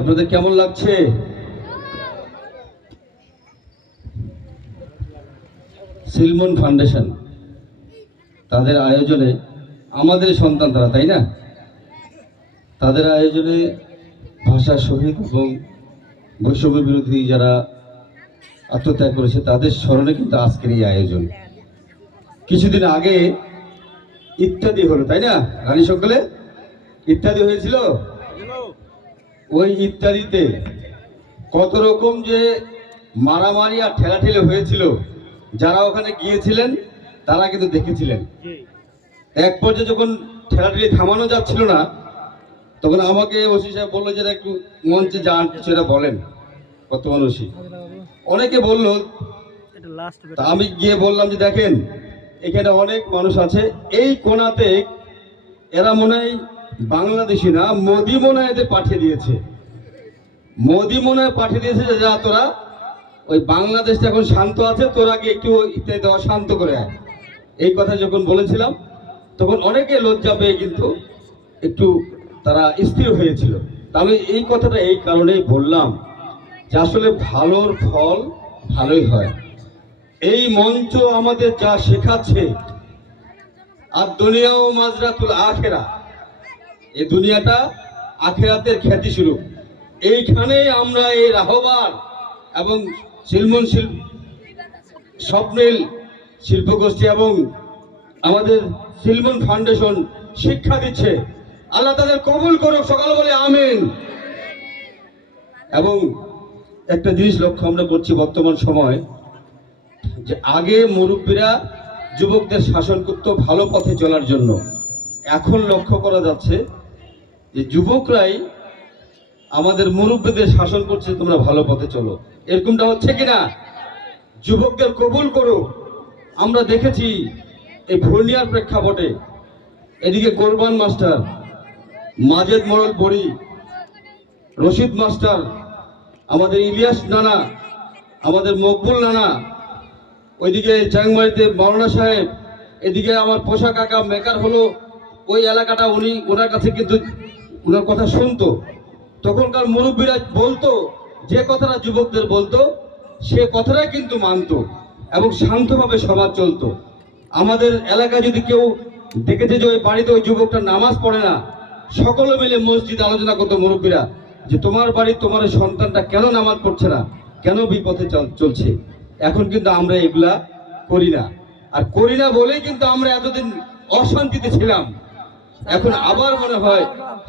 আপনাদের কেমন লাগছে? সিলমন ফাউন্ডেশন তাদের আয়োজনে আমাদের সন্তান তারা, তাই না? তাদের আয়োজনে ভাষা শহীদ এবং বৈষম্য বিরোধী যারা আত্মত্যাগ করেছে তাদের স্মরণে কিন্তু আজকের এই আয়োজন। কিছুদিন আগে ইত্যাদি হলো, তাই না? রানী সকলে ইত্যাদি হয়েছিল। ওই ইত্যাদিতে কত রকম যে মারামারি আর ঠেলাঠেলি হয়েছিল, যারা ওখানে গিয়েছিলেন তারা কিন্তু দেখেছিলেন। এক পর্যায়ে যখন ঠেলাঠেলি থামানো যাচ্ছিল না, তখন আমাকে ওসি সাহেব বললো যে একটু মঞ্চে যান, কিছু এটা বলেন। বর্তমান ওসি অনেকে বললো, আমি গিয়ে বললাম যে দেখেন এখানে অনেক মানুষ আছে, এই কোণাতে এরা মনে হয় বাংলাদেশি না, মোদি মনে হয় এদের পাঠিয়ে দিয়েছে। মোদি মনে হয় পাঠিয়ে দিয়েছে যে যা তোরা ওই বাংলাদেশটা এখন শান্ত আছে, তোরা গিয়ে একটু ইত্যাদি দেওয়া শান্ত করে আয়। এই কথা যখন বলেছিলাম তখন অনেকে লজ্জা পেয়ে কিন্তু একটু তারা স্থির হয়েছিল। আমি এই কথাটা এই কারণেই বললাম যে আসলে ভালোর ফল ভালোই হয়। এই মঞ্চ আমাদের যা শেখাচ্ছে, আর দুনিয়াও মাজরাতুল আখেরা, এই দুনিয়াটা আখেরাতের খ্যাতি শুরু। এইখানেই আমরা এই রাহবার এবং স্বপ্নিল শিল্পগোষ্ঠী এবং আমাদের সিলমন ফাউন্ডেশন শিক্ষা দিচ্ছে। আল্লাহ তাদের কবুল করুক, সকাল বলে আমিন। এবং একটা জিনিস লক্ষ্য আমরা করছি বর্তমান সময়, যে আগে মুরব্বীরা যুবকদের শাসন করত ভালো পথে চলার জন্য, এখন লক্ষ্য করা যাচ্ছে যে যুবকরাই আমাদের মুরব্বীদের শাসন করছে তোমরা ভালো পথে চলো। এরকমটা হচ্ছে কিনা? যুবকদের কবুল করো। আমরা দেখেছি এই ভুর্নিয়ার প্রেক্ষাপটে এদিকে কোরবান মাস্টার, মাজেদ মোড়ল বড়ি, রশিদ মাস্টার, আমাদের ইলিয়াস নানা, আমাদের মকবুল নানা, ওইদিকে চ্যাংমারিতে মৌলানা সাহেব, এদিকে আমার পোশাক কাকা মেকার হলো ওই এলাকাটা, উনি ওনার কাছে কিন্তু ওনার কথা শুনতো। তখনকার মুরব্বীরা বলতো যে কথাটা যুবকদের বলতো সে কথাটাই কিন্তু মানতো এবং শান্তভাবে সমাজ চলতো। আমাদের এলাকায় যদি কেউ দেখেছে যে ওই বাড়িতে ওই যুবকটা নামাজ পড়ে না, সকলে মিলে মসজিদে আলোচনা করতো মুরব্বীরা যে তোমার বাড়ি তোমার সন্তানটা কেন নামাজ পড়ছে না, কেন বিপথে চলছে। এখন কিন্তু আমরা এগুলা করি না, আর করি না বলেই কিন্তু আমরা এতদিন অশান্তিতে ছিলাম। এখন আবার মনে হয়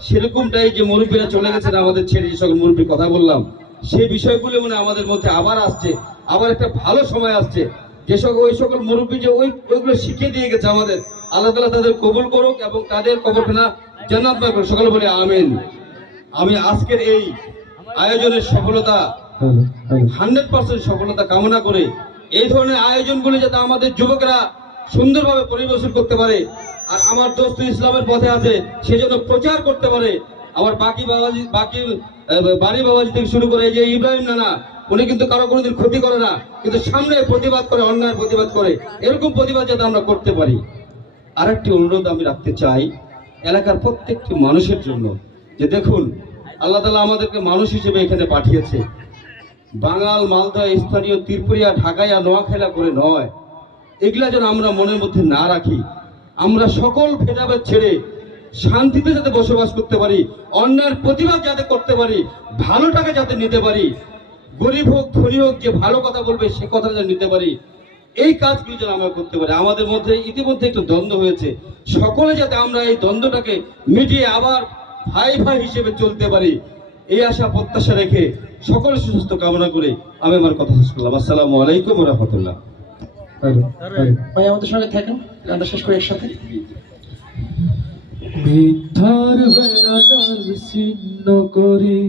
সেরকমটাই যে মুরব্বীরা চলে গেছেন আমাদের ছেড়ে, যে সকল মুরব্বীর কথা বললাম সেই বিষয়গুলো মানে আমাদের মধ্যে আবার আসছে। আবার একটা ভালো সময় আসছে, যে সকল ওই সকল মুরব্বী যে ওইগুলো শিখিয়ে দিয়ে গেছে আমাদের, আল্লাহ তাআলা তাদের কবুল করুক এবং তাদের কবরখানা জান্নাতময় করুক। সকলে বলে আমিন। আমি আজকের এই আয়োজনের সফলতা 100% সফলতা কামনা করে এই ধরনের আয়োজনগুলি যাতে আমাদের যুবকরা সুন্দরভাবে পরিবেশন করতে পারে, আর আমার দোস্ত ইসলামের পথে আছে সেজন্য প্রচার করতে পারে। আমার বাকি বাড়ি বাবাজি থেকে শুরু করে এই যে ইব্রাহিম নানা, উনি কিন্তু কারো কোনোদিন ক্ষতি করে না, কিন্তু সামনে প্রতিবাদ করে, অন্যায়ের প্রতিবাদ করে। এরকম প্রতিবাদ যাতে আমরা করতে পারি। আরেকটি অনুরোধ আমি রাখতে চাই এলাকার প্রত্যেকটি মানুষের জন্য, যে দেখুন আল্লাহ তাআলা আমাদেরকে মানুষ হিসেবে এখানে পাঠিয়েছে। বাঙাল, মালদা, স্থানীয়, ত্রিপুরিয়া, ঢাকাইয়া, নোয়াখাইলা করে নয়। এগুলা যেন আমরা মনের মধ্যে না রাখি। আমরা সকল ভেদাভেদ ছেড়ে শান্তিতে যাতে বসবাস করতে পারি, অন্যায়ের প্রতিবাদ যাতে করতে পারি, ভালোটাকে যাতে নিতে পারি, গরিব হোক ধনী হোক যে ভালো কথা বলবে সে কথা যেন নিতে পারি, এই কাজগুলো যেন আমরা করতে পারি। আমাদের মধ্যে ইতিমধ্যে একটু দ্বন্দ্ব হয়েছে, সকলে যাতে আমরা এই দ্বন্দ্বটাকে মিটিয়ে আবার ভাই ভাই হিসেবে চলতে পারি, এই আশা প্রত্যাশা রেখে সকল সুস্থ কামনা করে আমি আমার কথা শেষ করলাম। আসসালামু আলাইকুম ওয়া রাহমাতুল্লাহ। ভাই আমাদের সঙ্গে থাকেন, গানটা শেষ করে একসাথে। মিথ্যার বেড়াজাল ছিন্ন করি